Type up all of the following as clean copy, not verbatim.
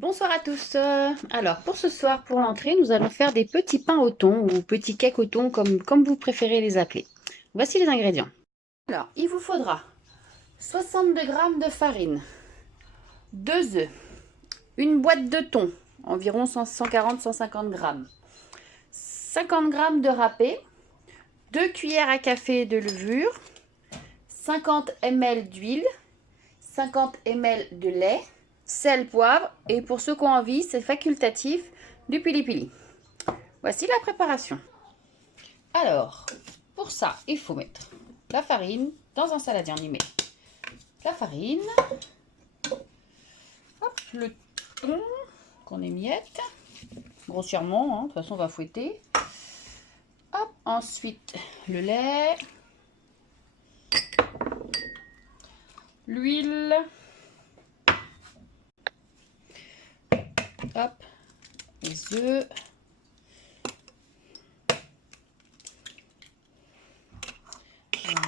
Bonsoir à tous. Alors, pour ce soir, pour l'entrée, nous allons faire des petits pains au thon ou petits cakes au thon, comme vous préférez les appeler. Voici les ingrédients. Alors, il vous faudra 62 g de farine, 2 œufs, une boîte de thon, environ 140-150 g, 50 g de râpé, 2 cuillères à café de levure, 50 ml d'huile, 50 ml de lait, sel, poivre et pour ceux qui ont envie, c'est facultatif, du pili-pili. Voici la préparation. Alors, pour ça, il faut mettre la farine dans un saladier. On y met la farine, hop, le thon qu'on émiette grossièrement, hein, de toute façon on va fouetter. Hop, ensuite le lait, l'huile, hop, les œufs,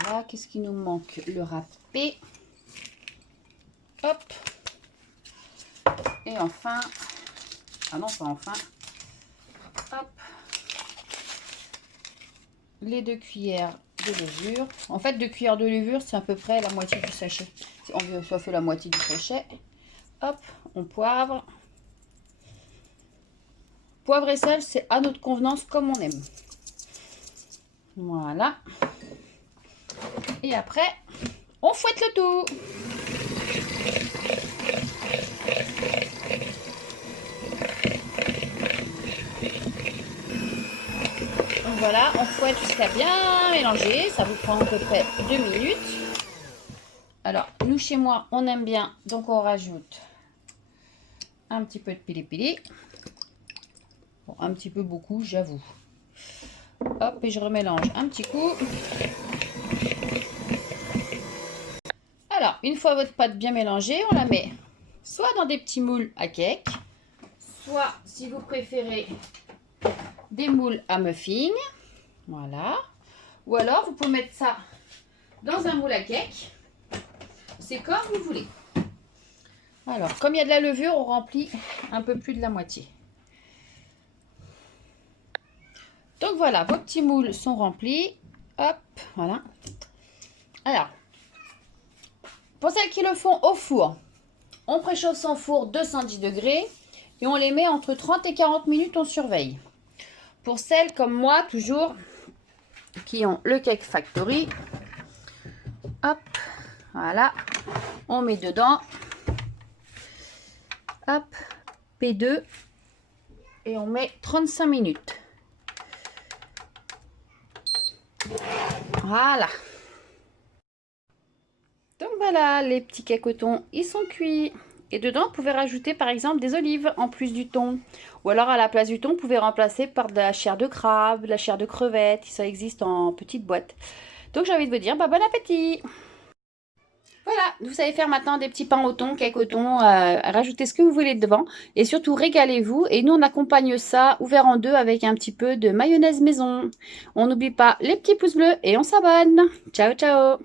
voilà, qu'est-ce qui nous manque? Le râpé, hop, et enfin, ah non pas enfin, hop, les 2 cuillères de levure. En fait, 2 cuillères de levure, c'est à peu près la moitié du sachet. Ça fait la moitié du sachet. Hop, on poivre. Poivre et sel, c'est à notre convenance comme on aime. Voilà. Et après, on fouette le tout. Donc voilà, on fouette jusqu'à bien mélanger. Ça vous prend à peu près 2 minutes. Alors, nous chez moi, on aime bien, donc on rajoute un petit peu de pili-pili. Bon, un petit peu beaucoup, j'avoue. Hop, et je remélange un petit coup. Alors, une fois votre pâte bien mélangée, on la met soit dans des petits moules à cake, soit, si vous préférez, des moules à muffins. Voilà. Ou alors, vous pouvez mettre ça dans un moule à cake. C'est comme vous voulez. Alors, comme il y a de la levure, on remplit un peu plus de la moitié. Donc voilà, vos petits moules sont remplis. Hop, voilà. Alors, pour celles qui le font au four, on préchauffe son four 210 degrés et on les met entre 30 et 40 minutes, on surveille. Pour celles comme moi, toujours, qui ont le Cake Factory, hop, voilà, on met dedans, hop, P2 et on met 35 minutes. Voilà. Donc voilà, les petits cakes au thon, ils sont cuits. Et dedans, vous pouvez rajouter par exemple des olives en plus du thon. Ou alors à la place du thon, vous pouvez remplacer par de la chair de crabe, de la chair de crevette. Ça existe en petites boîtes. Donc j'ai envie de vous dire, bah, bon appétit! Voilà, vous savez faire maintenant des petits pains au thon, cakes au thon, rajoutez ce que vous voulez devant. Et surtout, régalez-vous. Et nous, on accompagne ça ouvert en deux avec un petit peu de mayonnaise maison. On n'oublie pas les petits pouces bleus et on s'abonne. Ciao, ciao!